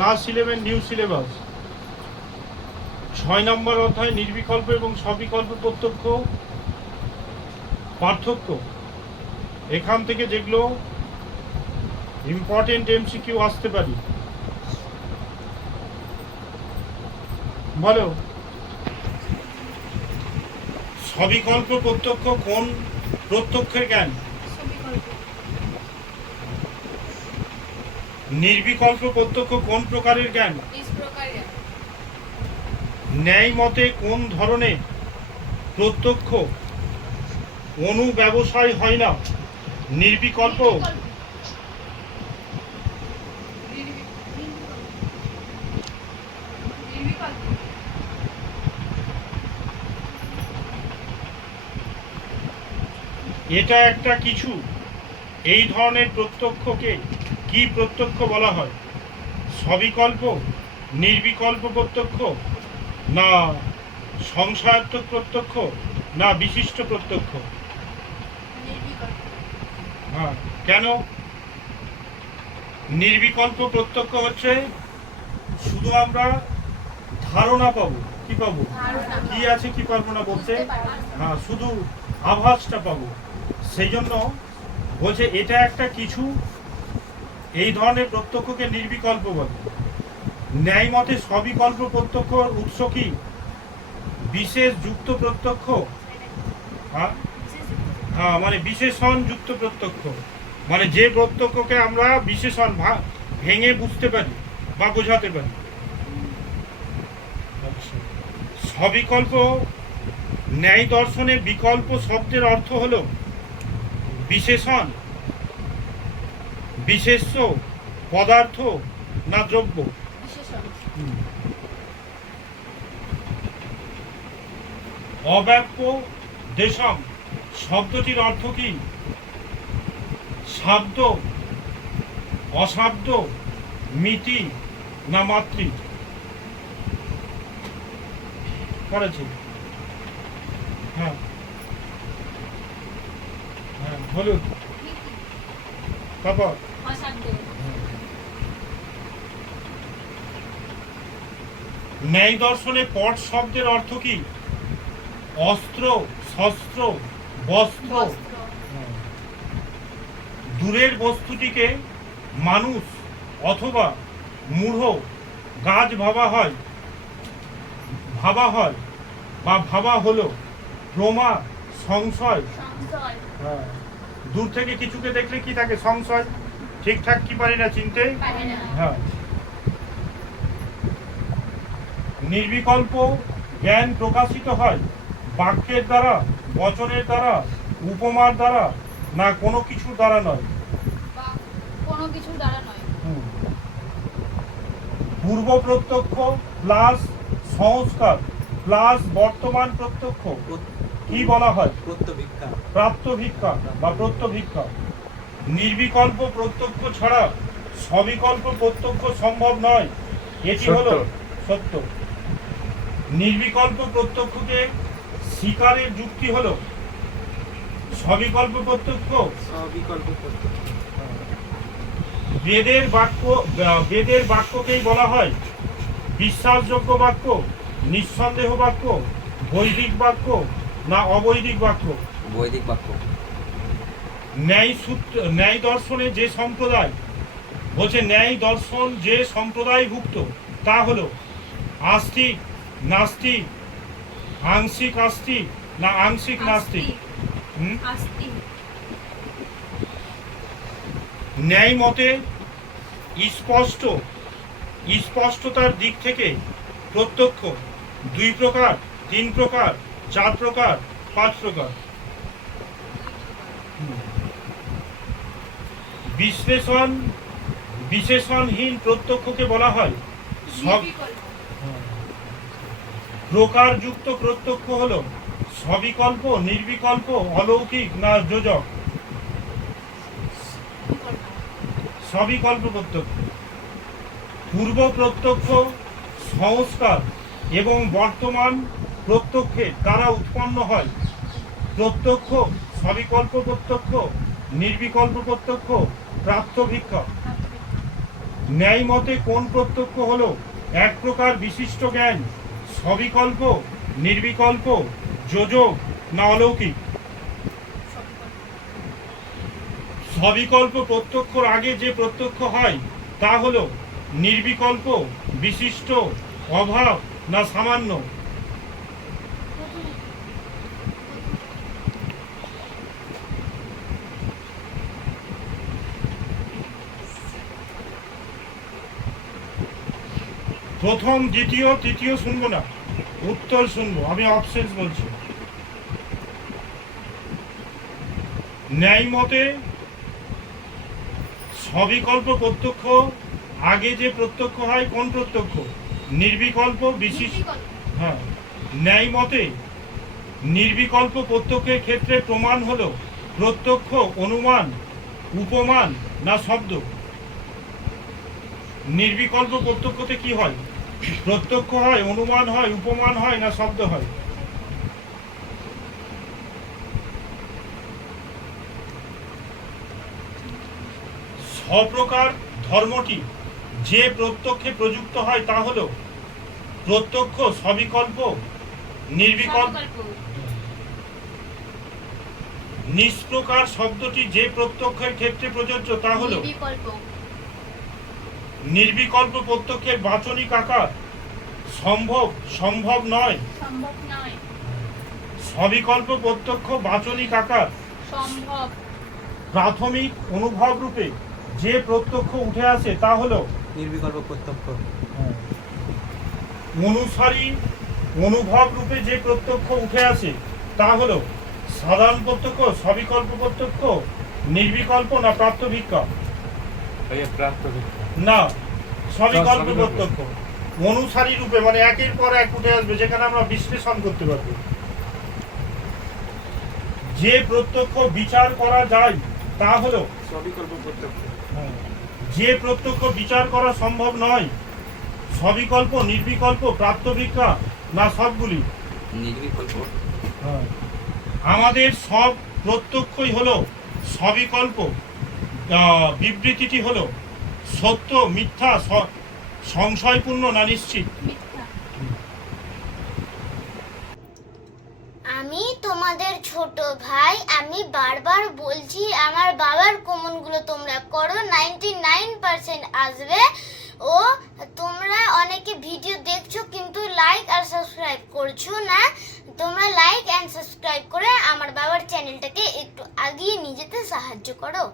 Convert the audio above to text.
Class 11 new syllabus 6 নম্বর অধ্যায় নির্বিকল্প এবং সবিকল্প প্রত্যক্ষ পার্থক্য। এখান থেকে যেগুলো ইম্পর্টেন্ট এমসিকিউ আসতে পারে বলো। সবিকল্প প্রত্যক্ষ কোন প্রত্যক্ষের জ্ঞান? নির্বিকল্প প্রত্যক্ষ কোন প্রকারের জ্ঞান? ন্যায় মতে কোন ধরনের প্রত্যক্ষ অনুব্যবসায় হয় না? নির্বিকল্প। এটা একটা কিছু, এই ধরনের প্রত্যক্ষকে কি প্রত্যক্ষ বলা হয়? সবিকল্প, নির্বিকল্প প্রত্যক্ষ, না সংশয়াত্মক প্রত্যক্ষ, না বিশিষ্ট প্রত্যক্ষ? হ্যাঁ, কেন? নির্বিকল্প প্রত্যক্ষ হচ্ছে শুধু আমরা ধারণা পাবো। কি পাবো? কি আছে কি পারবো না বলতে, হ্যাঁ, শুধু আভাসটা পাবো। সেই জন্য বলছে এটা একটা কিছু, এই ধরনের প্রত্যক্ষকে নির্বিকল্প বলে। ন্যায় মতে সবিকল্প প্রত্যক্ষ উৎস কি? বিশেষ যুক্ত প্রত্যক্ষ, হ্যাঁ, মানে বিশেষণ যুক্ত প্রত্যক্ষ, মানে যে প্রত্যক্ষকে আমরা বিশেষণ ভেঙে বুঝতে পারি বা বোঝাতে পারি। সবিকল্প ন্যায় দর্শনে বিকল্প শব্দের অর্থ হল বিশেষণ, বিশেষ্য, পদার্থ, না দ্রব্য? অব্যাপ্য দেশম শব্দটির অর্থ কি? শাব্দ, অশাব্দ, মিতি, না মাতৃ? করেছে, হ্যাঁ হ্যাঁ বলুন। তারপর ন্যায় দর্শনে পট শব্দের অর্থ কি? অস্ত্র, শস্ত্র, বস্ত্র। দূরের বস্তুটিকে মানুষ অথবা মূঢ় গাছ ভাবা হয় বা ভাবা হলো প্রমা, সংশয়। হ্যাঁ, দূর থেকে কিছুকে দেখলে কি থাকে? সংশয়। ঠিকঠাক কি পারি না চিনতে। হ্যাঁ, নির্বিকল্প জ্ঞান প্রকাশিত হয় বাক্যের দ্বারা, বচনের দ্বারা, উপমার দ্বারা, না কোনো কিছুর দ্বারা নয়? কোনো কিছুর দ্বারা নয়। পূর্ব প্রত্যক্ষ প্লাস সংস্কার প্লাস বর্তমান প্রত্যক্ষ কি বলা হয়? প্রাপ্তভিক্ষা বা প্রত্যভিক্ষা। নির্বিকল্প প্রত্যক্ষ ছাড়া সবিকল্প প্রত্যক্ষ সম্ভব নয়, এটি হলো সত্য। নির্বিকল্প প্রত্যক্ষকে স্বীকারের যুক্তি হলো সবিকল্প প্রত্যক্ষ। বেদের বাক্যকেই বলা হয় বিশ্বাসযোগ্য বাক্য, নিঃসন্দেহ বাক্য, বৈদিক বাক্য, না অবৈদিক বাক্য? বৈদিক বাক্য। ন্যায় দর্শনে যে সম্প্রদায়, বলছে ন্যায় দর্শন যে সম্প্রদায়ভুক্ত তা হলো আস্তিক, নাস্তিক, আংশিক আস্তিক, না আংশিক নাস্তিক? ন্যায় মতে স্পষ্টতার দিক থেকে প্রত্যক্ষ 2 প্রকার, 3 প্রকার, 4 প্রকার, 5 প্রকার। বিশেষণহীন প্রত্যক্ষকে বলা হয় সব। প্রকারযুক্ত প্রত্যক্ষ হলো সবিকল্প, নির্বিকল্প, অলৌকিক, না যোজক? সবিকল্প প্রত্যক্ষ। পূর্ব প্রত্যক্ষ সংস্কার এবং বর্তমান প্রত্যক্ষের দ্বারা উৎপন্ন হয় প্রত্যক্ষ সবিকল্প প্রত্যক্ষ, নির্বিকল্প প্রত্যক্ষ, প্রাপ্তভিক্ষা। ন্যায় মতে কোন প্রত্যক্ষ হলো এক প্রকার বিশিষ্ট জ্ঞান, সবিকল্প, নির্বিকল্প, যোজক না অলৌকিক? সবিকল্প প্রত্যক্ষর আগে যে প্রত্যক্ষ হয় তা হলো নির্বিকল্প, বিশিষ্ট, অভাব না সামান্য? প্রথম, দ্বিতীয়, তৃতীয় শুনবো না, উত্তর শুনবো। আমি অপশনস বলছি। ন্যায় মতে সবিকল্প প্রত্যক্ষ আগে যে প্রত্যক্ষ হয় কোন প্রত্যক্ষ? নির্বিকল্প, বিশিষ্ট। নির্বিকল্প। হ্যাঁ। ন্যায় মতে নির্বিকল্প প্রত্যক্ষের ক্ষেত্রে প্রমাণ হলো প্রত্যক্ষ, অনুমান, উপমান না শব্দ? নির্বিকল্প প্রত্যক্ষতে কি হয়? প্রত্যক্ষ হয়, অনুমান হয়, উপমান হয় না শব্দ হয়? স্বপ্রকার ধর্মটি যে প্রত্যক্ষে প্রযুক্ত হয় তা হলো প্রত্যক্ষ, সবিকল্প, নির্বিকল্প। নিষ্প্রকার শব্দটি যে প্রত্যক্ষের ক্ষেত্রে প্রযোজ্য তা হলো নির্বিকল্প। নির্বিকল্প প্রত্যক্ষের বাচনিক আকার সম্ভব, সম্ভব নয়। সম্ভব নয়। সবিকল্প প্রত্যক্ষ বাচনিক আকার সম্ভব। প্রাথমিক অনুভব রূপে যে প্রত্যক্ষ উঠে আসে তা হলো নির্বিকল্প প্রত্যক্ষ। অনুসারী অনুভব রূপে যে প্রত্যক্ষ উঠে আসে তা হলো সাধারণ প্রত্যক্ষ, সবিকল্প প্রত্যক্ষ, নির্বিকল্প না প্রাত্যভিজ্ঞা? না, সবিকল্প প্রত্যক্ষ। অনুসারী রূপে মানে একের পর এক উঠে আসবে, যেখানে আমরা বিশ্লেষণ করতে পারবো। যে প্রত্যক্ষ বিচার করা যায় তা হলো সবিকল্প প্রত্যক্ষ। যে প্রত্যক্ষ বিচার করা সম্ভব নয়, সবিকল্প, নির্বিকল্প, প্রাত্যভিজ্ঞা না সবগুলি? নির্বিকল্প। আমাদের সব প্রত্যক্ষই হলো সবিকল্প। বিবৃতিটি হলো সত্য, মিথ্যা, সংশয়পূর্ণ না নিশ্চিত? মিথ্যা। আমি তোমাদের ছোট ভাই, আমি বারবার বলছি আমার বাবার কমনগুলো তোমরা করো, 99% আসবে। ও তোমরা অনেকে ভিডিও দেখছো কিন্তু লাইক আর সাবস্ক্রাইব করছো না। তোমরা লাইক এন্ড সাবস্ক্রাইব করে আমার বাবার চ্যানেলটাকে একটু আগিয়ে নিয়ে যেতে সাহায্য করো।